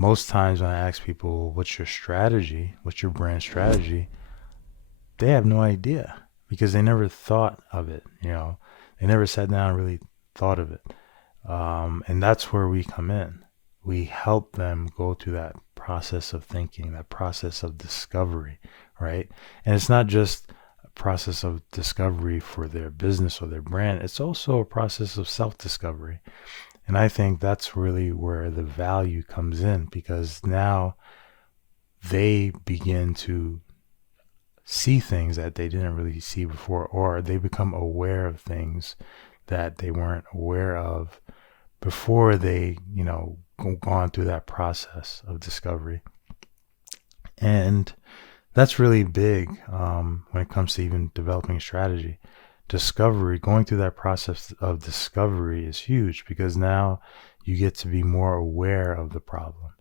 most times when I ask people, what's your strategy? What's your brand strategy? They have no idea because they never thought of it. They never sat down and really thought of it. And that's where we come in. We help them go through that process of thinking, that process of discovery, right? And it's not just a process of discovery for their business or their brand, it's also a process of self discovery. And I think that's really where the value comes in, because now they begin to see things that they didn't really see before, or they become aware of things that they weren't aware of before they, gone through that process of discovery. And that's really big when it comes to even developing strategy. Discovery, going through that process of discovery is huge, because now you get to be more aware of the problem.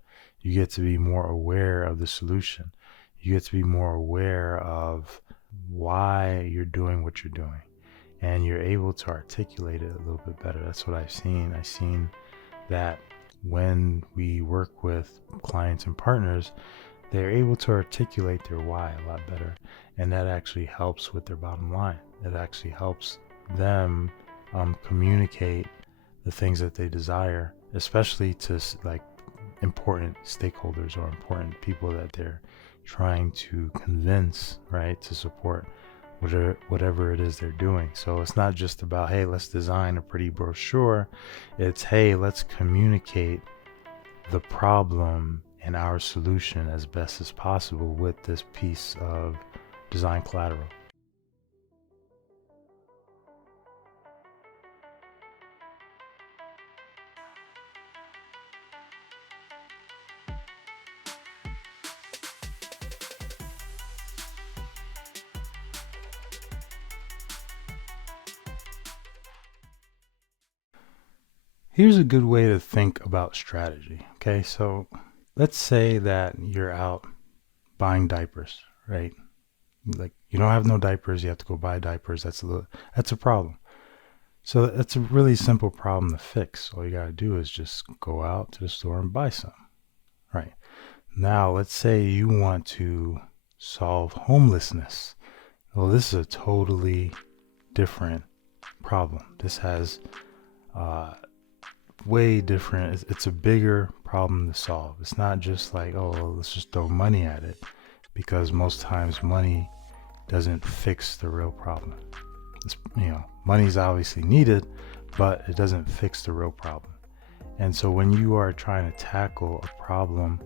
You get to be more aware of the solution. You get to be more aware of why you're doing what you're doing. And you're able to articulate it a little bit better. That's what I've seen. I've seen that when we work with clients and partners, they're able to articulate their why a lot better. And that actually helps with their bottom line. It actually helps them communicate the things that they desire, especially to like important stakeholders or important people that they're trying to convince, right, to support whatever it is they're doing. So it's not just about, hey, let's design a pretty brochure. It's, hey, let's communicate the problem and our solution as best as possible with this piece of design collateral. Here's a good way to think about strategy. Okay, so let's say that you're out buying diapers, right? Like, you don't have no diapers, you have to go buy diapers. That's a problem. So that's a really simple problem to fix. All you gotta do is just go out to the store and buy some. Right. Now, let's say you want to solve homelessness. Well, this is a totally different problem. This has way different. It's a bigger problem to solve. It's not just like, oh, well, let's just throw money at it, because most times money doesn't fix the real problem. Money's obviously needed, but it doesn't fix the real problem. And so when you are trying to tackle a problem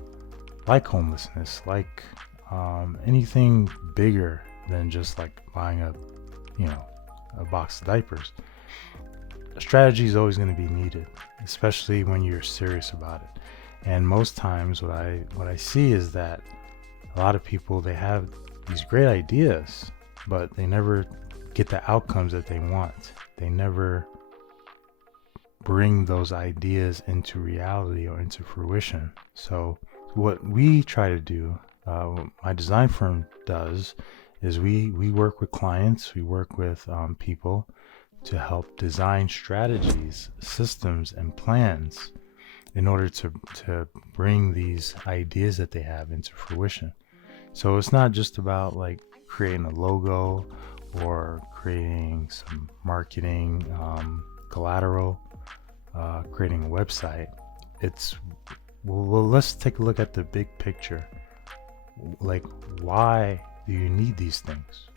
like homelessness, like anything bigger than just like buying a box of diapers, a strategy is always going to be needed, especially when you're serious about it. And most times what I see is that a lot of people, they have these great ideas, but they never get the outcomes that they want. They never bring those ideas into reality or into fruition. So what we try to do, what my design firm does, is we work with clients, we work with people to help design strategies, systems, and plans in order to bring these ideas that they have into fruition. So it's not just about like creating a logo or creating some marketing collateral, creating a website. It's, well, let's take a look at the big picture. Like, why do you need these things?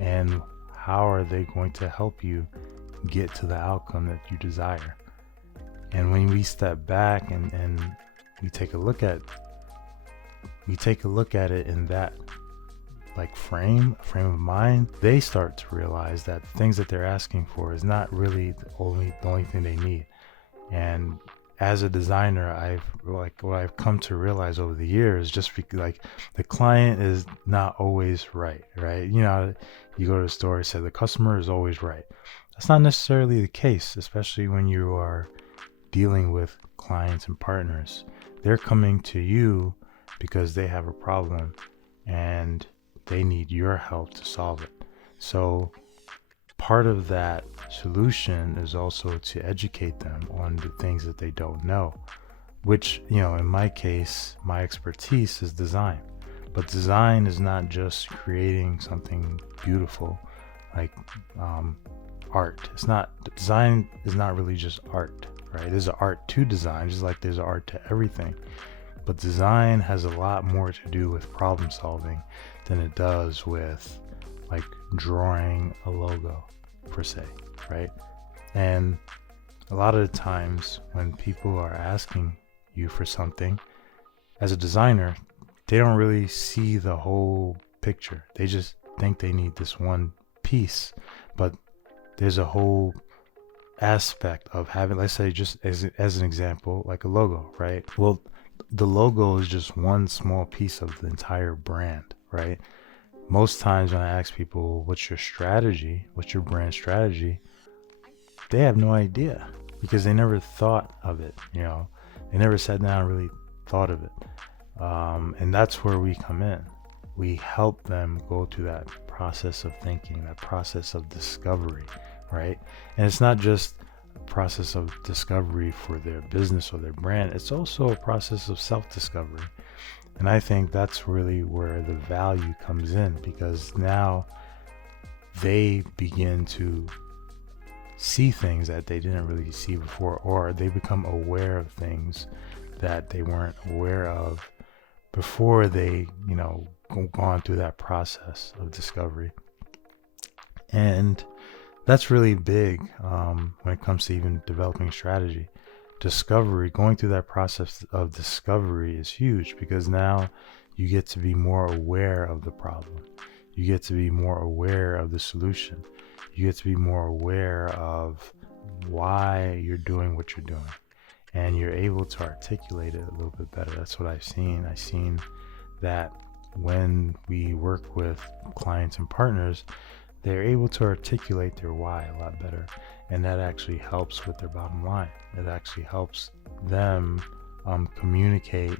And how are they going to help you get to the outcome that you desire? And when we step back and we take a look at it in that like frame of mind, they start to realize that the things that they're asking for is not really the only thing they need. And as a designer, what I've come to realize over the years, just like the client is not always right? You go to the store and say the customer is always right. That's not necessarily the case, especially when you are dealing with clients and partners. They're coming to you because they have a problem and they need your help to solve it. So part of that solution is also to educate them on the things that they don't know. which, in my case, my expertise is design. But design is not just creating something beautiful like art. Design is not really just art, right? There's an art to design, just like there's an art to everything. But design has a lot more to do with problem solving than it does with like drawing a logo per se, right? And a lot of the times when people are asking you for something, as a designer, they don't really see the whole picture. They just think they need this one piece, but there's a whole aspect of having, let's say, just as an example, like a logo, right? Well, the logo is just one small piece of the entire brand, right? Most times when I ask people, what's your strategy? What's your brand strategy? They have no idea because they never thought of it, They never sat down and really thought of it. And that's where we come in. We help them go through that process of thinking, that process of discovery, right? And it's not just a process of discovery for their business or their brand. It's also a process of self-discovery. And I think that's really where the value comes in, because now they begin to see things that they didn't really see before, or they become aware of things that they weren't aware of before they, gone through that process of discovery. And that's really big when it comes to even developing strategy. Discovery, going through that process of discovery is huge, because now you get to be more aware of the problem. You get to be more aware of the solution. You get to be more aware of why you're doing what you're doing. And you're able to articulate it a little bit better. That's what I've seen. I've seen that when we work with clients and partners, they're able to articulate their why a lot better. And that actually helps with their bottom line. It actually helps them communicate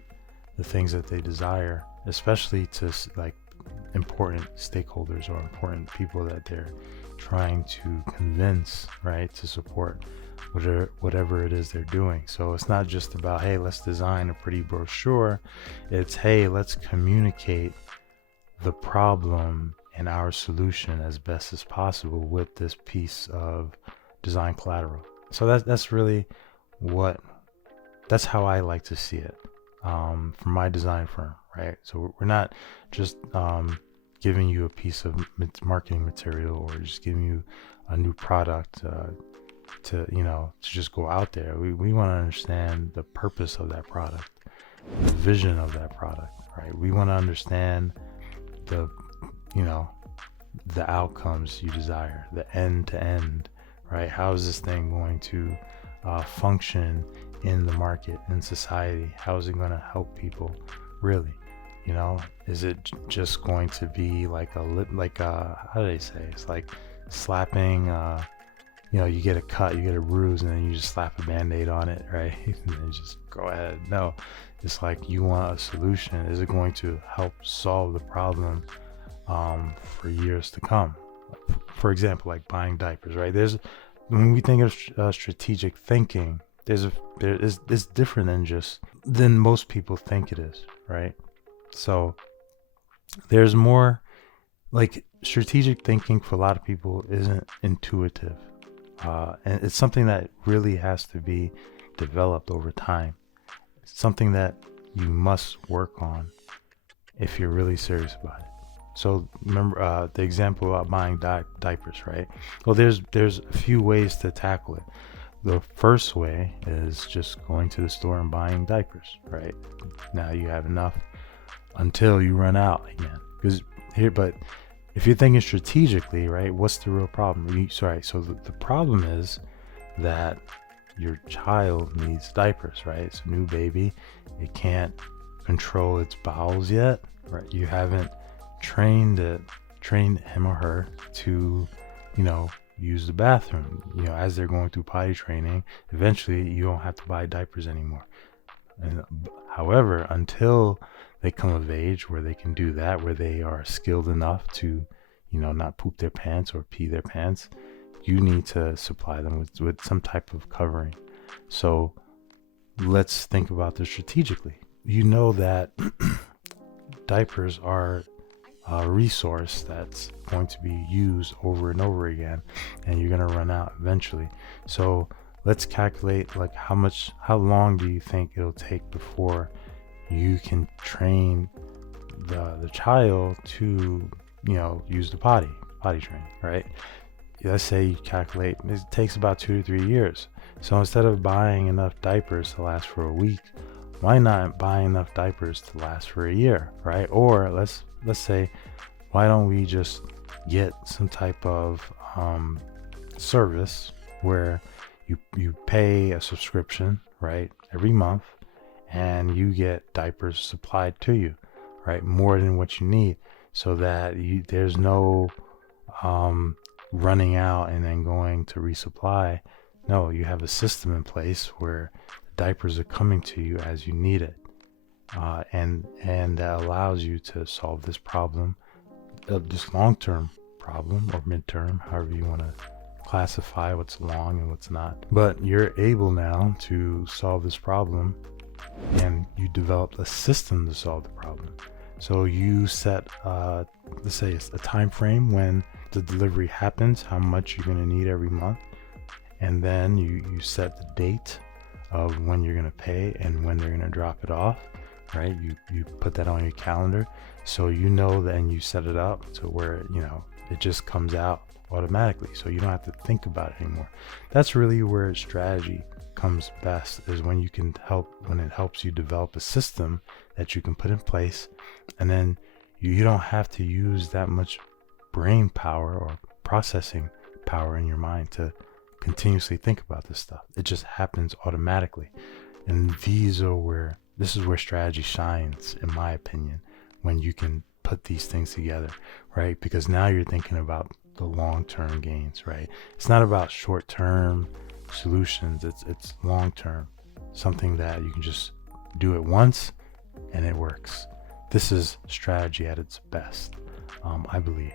the things that they desire, especially to like important stakeholders or important people that they're trying to convince, right, to support whatever it is they're doing. So it's not just about, hey, let's design a pretty brochure. It's, hey, let's communicate the problem and our solution as best as possible with this piece of design collateral. So that's really that's how I like to see it from my design firm, right? So we're not just giving you a piece of marketing material or just giving you a new product to just go out there. We want to understand the purpose of that product, the vision of that product, right? We want to understand the outcomes you desire, the end to end, right? How is this thing going to function in the market, in society? How is it going to help people really? Is it just going to be like how do they say? It's like slapping, you get a cut, you get a bruise, and then you just slap a Band-Aid on it, right? And then just go ahead. No, it's like you want a solution. Is it going to help solve the problem for years to come? For example, like buying diapers, right? When we think of strategic thinking, it's different than most people think it is, right? So there's more, like, strategic thinking for a lot of people isn't intuitive. And it's something that really has to be developed over time. It's something that you must work on if you're really serious about it. So remember the example about buying diapers, right? Well, there's a few ways to tackle it. The first way is just going to the store and buying diapers, right? Now you have enough until you run out again. But if you're thinking strategically, right, what's the real problem? So the problem is that your child needs diapers, right? It's a new baby. It can't control its bowels yet, right? You haven't trained him or her to, use the bathroom. As they're going through potty training, eventually you don't have to buy diapers anymore. However, until they come of age where they can do that, where they are skilled enough to, not poop their pants or pee their pants, you need to supply them with some type of covering. So let's think about this strategically. You know that diapers are a resource that's going to be used over and over again, and you're going to run out eventually. So let's calculate, like, how long do you think it'll take before you can train the child to, use the potty training, right? Let's say you calculate it takes about 2 to 3 years. So instead of buying enough diapers to last for a week, why not buy enough diapers to last for a year, right? Or let's say, why don't we just get some type of service where you pay a subscription, right, every month, and you get diapers supplied to you, right, more than what you need, so that there's no running out and then going to resupply. No, you have a system in place where diapers are coming to you as you need it, and that allows you to solve this problem, this long-term problem, or midterm, however you want to classify what's long and what's not. But you're able now to solve this problem, and you developed a system to solve the problem. So you set, let's say, a time frame when the delivery happens, how much you're going to need every month, and then you set the date of when you're going to pay and when they're going to drop it off, right? You put that on your calendar, so you know that, and you set it up to where it just comes out automatically, so you don't have to think about it anymore. That's really where strategy comes best, is when it helps you develop a system that you can put in place, and then you don't have to use that much brain power or processing power in your mind to continuously think about this stuff. It just happens automatically. And this is where strategy shines, in my opinion, when you can put these things together, right? Because now you're thinking about the long-term gains, right? It's not about short-term solutions. It's long-term, something that you can just do it once and it works. This is strategy at its best, I believe.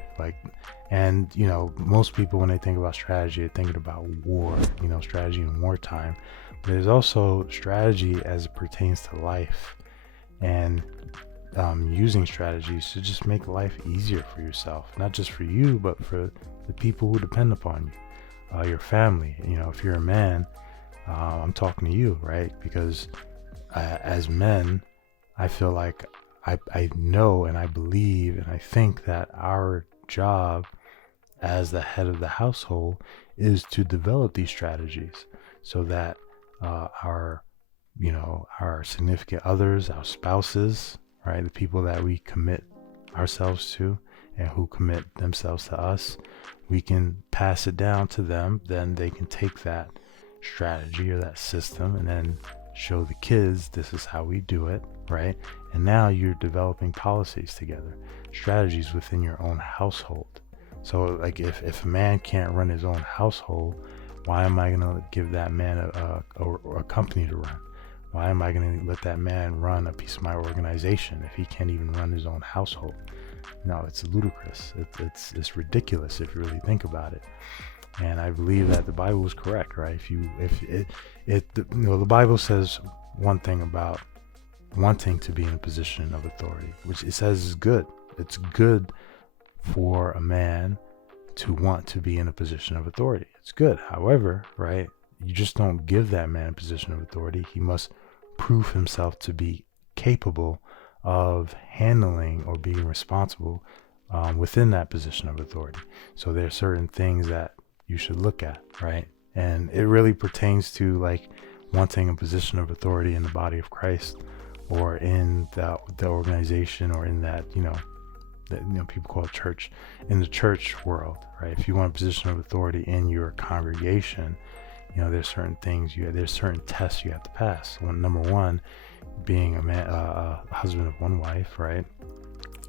And most people, when they think about strategy, they're thinking about war, strategy in wartime. But there's also strategy as it pertains to life, and using strategies to just make life easier for yourself, not just for you, but for the people who depend upon you, your family. If you're a man, I'm talking to you, right? Because as men, I feel like I know and I believe and I think that our job as the head of the household is to develop these strategies, so that our significant others, our spouses, right, the people that we commit ourselves to and who commit themselves to us, we can pass it down to them. Then they can take that strategy or that system and then show the kids, this is how we do it, right? And now you're developing policies together, strategies within your own household. So if a man can't run his own household, why am I going to give that man a company to run? Why am I going to let that man run a piece of my organization if he can't even run his own household? No, it's ludicrous. It's ridiculous if you really think about it. And I believe that the Bible is correct, right? The Bible says one thing about wanting to be in a position of authority, which it says is good. It's good for a man to want to be in a position of authority. It's good. However, right, you just don't give that man a position of authority. He must prove himself to be capable of handling or being responsible within that position of authority. So there are certain things that you should look at, right? And it really pertains to wanting a position of authority in the body of Christ, or in the organization, or in that people call it church, in the church world, right? If you want a position of authority in your congregation, there's certain things there's certain tests you have to pass. Number one, being a husband of one wife, right?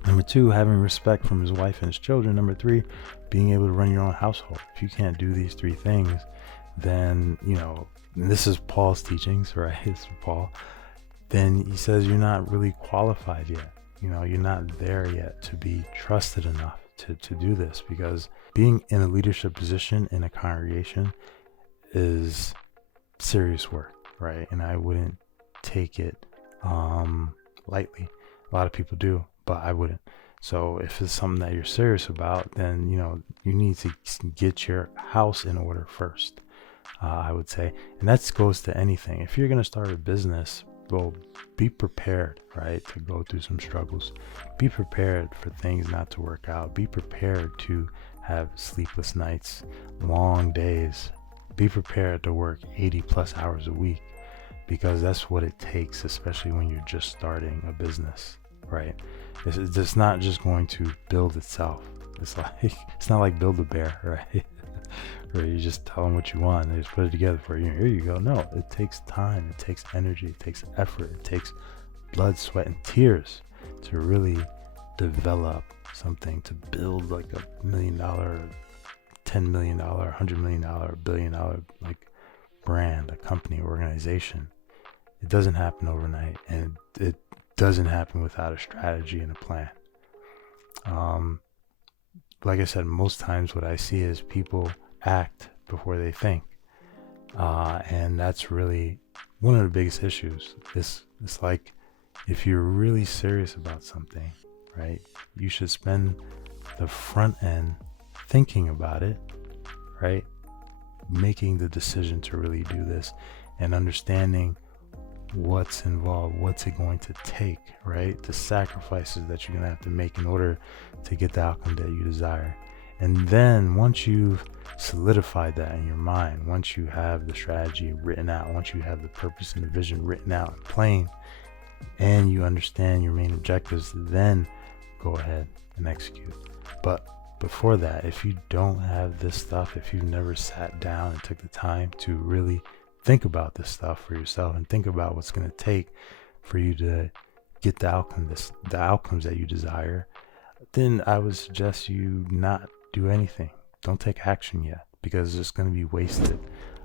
Number two, having respect from his wife and his children. Number three, being able to run your own household. If you can't do these three things, then and this is Paul's teachings, right? It's Paul. Then he says you're not really qualified yet. You're not there yet to be trusted enough to do this, because being in a leadership position in a congregation is serious work. right? And I wouldn't take it lightly. A lot of people do, but I wouldn't. So if it's something that you're serious about, then you need to get your house in order first. I would say, and that goes to anything. If you're gonna start a business, well, be prepared, right, to go through some struggles. Be prepared for things not to work out. Be prepared to have sleepless nights, long days. Be prepared to work 80 plus hours a week, because that's what it takes, especially when you're just starting a business, right? It's not just going to build itself. It's not like Build-A-Bear, right? Where you just tell them what you want and they just put it together for you. Here you go. No, it takes time, it takes energy, it takes effort, it takes blood, sweat, and tears to really develop something, to build like $1 million, $10 million, $100 million, $1 billion like brand, a company, organization. It doesn't happen overnight, and it doesn't happen without a strategy and a plan. Like I said, most times what I see is people act before they think, and that's really one of the biggest issues. It's like, if you're really serious about something, right, you should spend the front end thinking about it, right, making the decision to really do this and understanding what's involved, what's it going to take, right, the sacrifices that you're going to have to make in order to get the outcome that you desire. And then once you've solidified that in your mind, once you have the strategy written out, once you have the purpose and the vision written out and plain, and you understand your main objectives, then go ahead and execute. But before that, if you don't have this stuff, if you've never sat down and took the time to really think about this stuff for yourself and think about what's going to take for you to get the outcomes that you desire, then I would suggest you not do anything. Don't take action yet, because it's going to be wasted.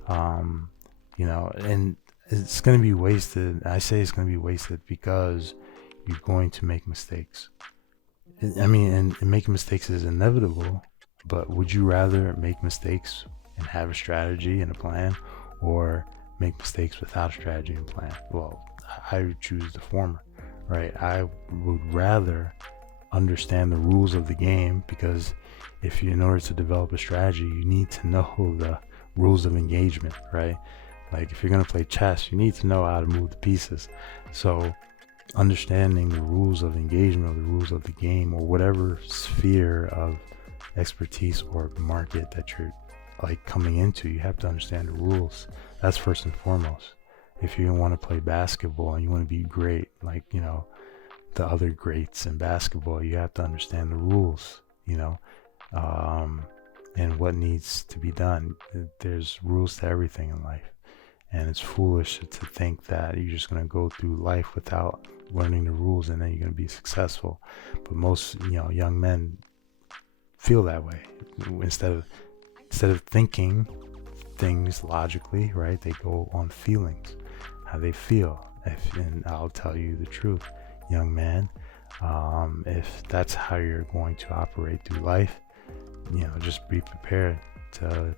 And it's going to be wasted. I say it's going to be wasted because you're going to make mistakes. I mean, and making mistakes is inevitable, but would you rather make mistakes and have a strategy and a plan, or make mistakes without a strategy and plan? Well, I would choose the former, right? I would rather understand the rules of the game, because in order to develop a strategy, you need to know the rules of engagement, right? Like if you're going to play chess, you need to know how to move the pieces. So understanding the rules of engagement, or the rules of the game, or whatever sphere of expertise or market that you're like coming into, you have to understand the rules. That's first and foremost. If you want to play basketball and you want to be great, like the other greats in basketball, you have to understand the rules, and what needs to be done. There's rules to everything in life, and it's foolish to think that you're just going to go through life without learning the rules and then you're going to be successful. But most young men feel that way. Instead of thinking things logically, right, they go on feelings, how they feel. And I'll tell you the truth, young man, if that's how you're going to operate through life, just be prepared to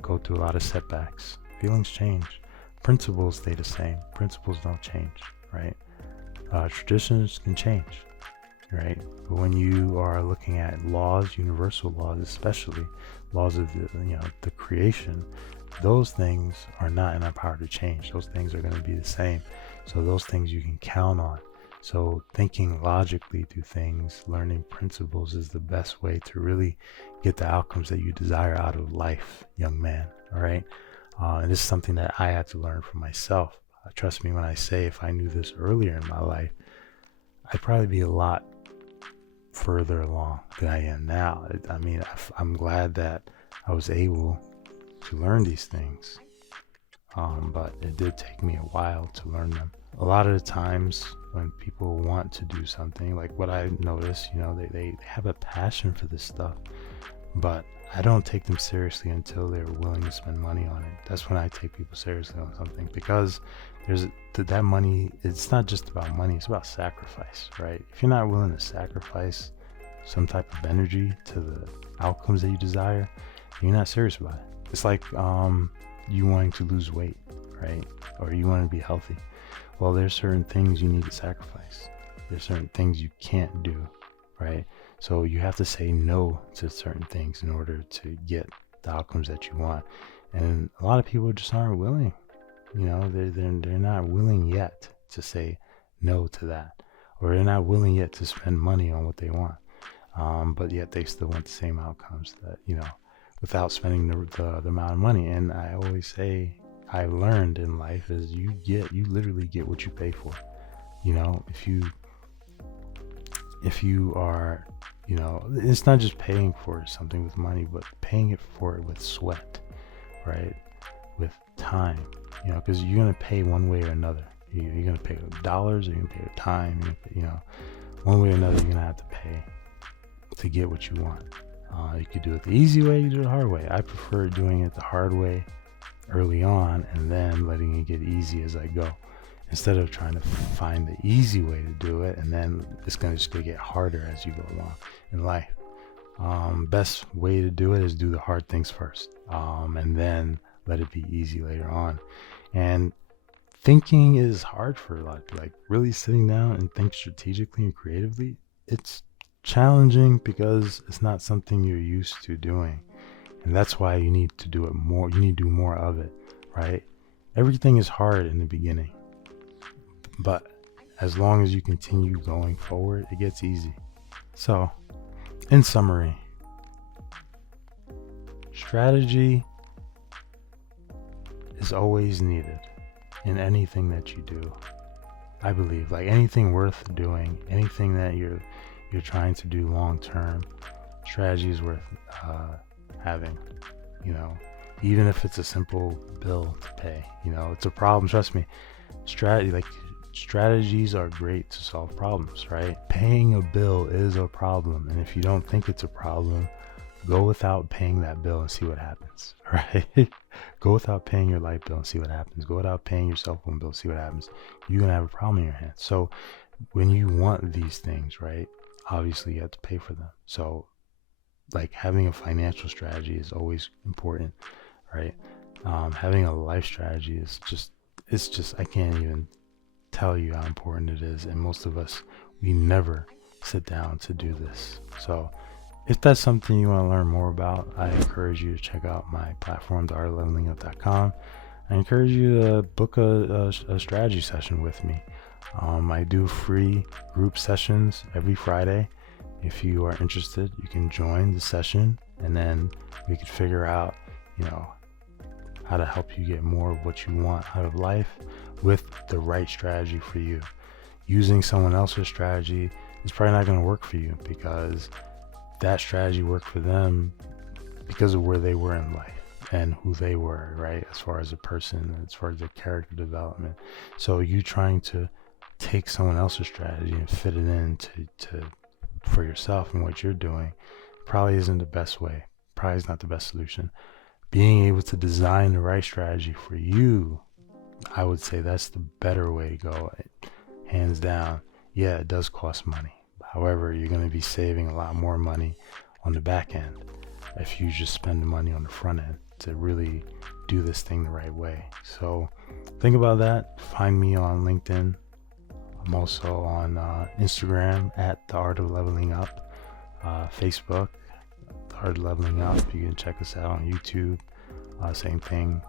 go through a lot of setbacks. Feelings change, principles stay the same. Principles don't change, right? Traditions can change, right? But when you are looking at laws, universal laws, especially laws of the creation, those things are not in our power to change. Those things are going to be the same. So those things you can count on. So thinking logically through things, learning principles, is the best way to really get the outcomes that you desire out of life, young man. All right. And this is something that I had to learn for myself. Trust me when I say, if I knew this earlier in my life, I'd probably be a lot further along than I am now. I mean, I'm glad that I was able to learn these things, but it did take me a while to learn them. A lot of the times when people want to do something, like what I noticed, they have a passion for this stuff, but I don't take them seriously until they're willing to spend money on it. That's when I take people seriously on something, because there's that money. It's not just about money, it's about sacrifice, right? If you're not willing to sacrifice some type of energy to the outcomes that you desire, you're not serious about it. It's like you wanting to lose weight, right? Or you want to be healthy. Well, there's certain things you need to sacrifice. There's certain things you can't do, right? So you have to say no to certain things in order to get the outcomes that you want. And a lot of people just aren't willing. They're not willing yet to say no to that, or they're not willing yet to spend money on what they want. But yet they still want the same outcomes that, without spending the amount of money. And I always say, I learned in life is you literally get what you pay for. If you are, it's not just paying for something with money, but paying it for it with sweat, right? With time, because you're going to pay one way or another. You're going to pay with dollars, or you're going to pay with time. One way or another, you're going to have to pay to get what you want. You could do it the easy way, you do it the hard way. I prefer doing it the hard way early on and then letting it get easy as I go, instead of trying to find the easy way to do it, and then it's going to get harder as you go along in life. Best way to do it is do the hard things first, and then let it be easy later on. And thinking is hard for a lot. Like really sitting down and think strategically and creatively, it's challenging because it's not something you're used to doing. And that's why you need to do it more. You need to do more of it, right? Everything is hard in the beginning, but as long as you continue going forward, it gets easy. So, in summary, strategy is always needed in anything that you do. I believe, like anything worth doing, anything that you're trying to do long term, strategy is worth having. Even if it's a simple bill to pay, it's a problem. Trust me, strategies are great to solve problems, right? Paying a bill is a problem, and if you don't think it's a problem, go without paying that bill and see what happens, right? Go without paying your light bill and see what happens. Go without paying your cell phone bill and see what happens. You're gonna have a problem in your hands. So when you want these things, right, obviously you have to pay for them. So like having a financial strategy is always important, right? Having a life strategy is just I can't even tell you how important it is. And most of us, we never sit down to do this. So if that's something you want to learn more about, I encourage you to check out my platform, theartoflevelingup.com. I encourage you to book a strategy session with me. I do free group sessions every Friday. If you are interested, you can join the session, and then we could figure out, how to help you get more of what you want out of life with the right strategy for you. Using someone else's strategy is probably not going to work for you, because that strategy worked for them because of where they were in life and who they were, right? As far as a person, as far as their character development. So you trying to take someone else's strategy and fit it in to for yourself and what you're doing probably isn't the best way. Probably is not the best solution. Being able to design the right strategy for you, I would say that's the better way to go. Hands down. Yeah, it does cost money. However, you're going to be saving a lot more money on the back end if you just spend the money on the front end to really do this thing the right way. So think about that. Find me on LinkedIn. I'm also on Instagram at The Art of Leveling Up, Facebook, The Art of Leveling Up. You can check us out on YouTube. Same thing,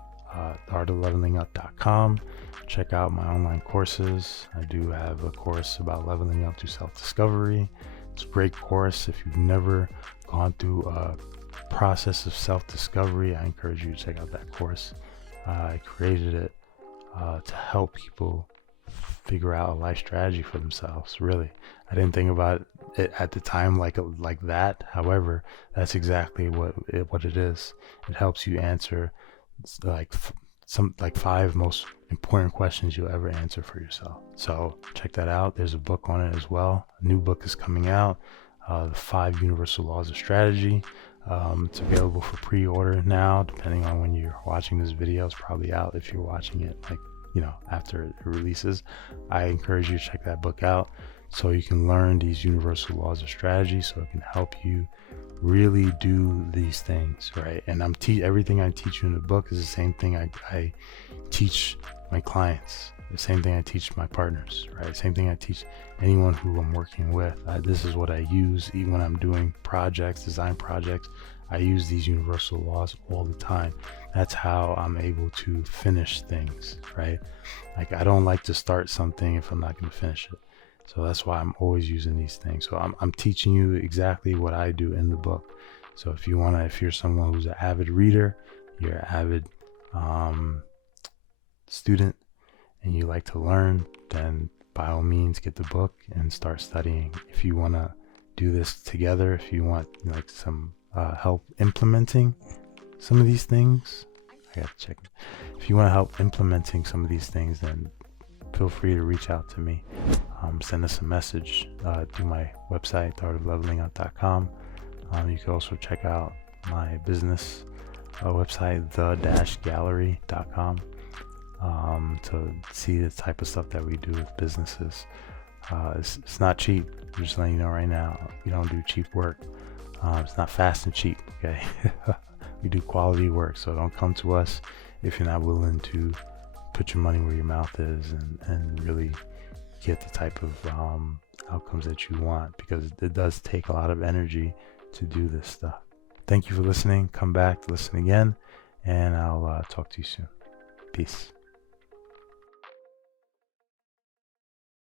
theartoflevelingup.com. Check out my online courses. I do have a course about leveling up to self-discovery. It's a great course. If you've never gone through a process of self-discovery, I encourage you to check out that course. I created it to help people figure out a life strategy for themselves. Really, I didn't think about it at the time like that. However, that's exactly what it is. It helps you answer some 5 most important questions you'll ever answer for yourself. So check that out. There's a book on it as well. A new book is coming out, The 5 Universal Laws of Strategy. It's available for pre-order now, depending on when you're watching this video. It's probably out if you're watching it after it releases. I encourage you to check that book out so you can learn these universal laws of strategy, so it can help you really do these things, right? And everything I teach you in the book is the same thing I teach my clients, the same thing I teach my partners, right? Same thing I teach anyone who I'm working with. This is what I use even when I'm doing projects, design projects. I use these universal laws all the time. That's how I'm able to finish things, right? Like, I don't like to start something if I'm not going to finish it. So that's why I'm always using these things. So I'm teaching you exactly what I do in the book. So if you're someone who's an avid reader, you're an avid student, and you like to learn, then by all means get the book and start studying. If you want to do this together, if you want like some help implementing some of these things, I gotta check. If you want to help implementing some of these things, then feel free to reach out to me. Send us a message through my website, theartoflevelingup.com. You can also check out my business website, the-gallery.com, to see the type of stuff that we do with businesses. It's not cheap. I'm just letting you know right now. We don't do cheap work. It's not fast and cheap, okay? We do quality work, so don't come to us if you're not willing to put your money where your mouth is and really get the type of outcomes that you want, because it does take a lot of energy to do this stuff. Thank you for listening. Come back to listen again, and I'll talk to you soon. Peace.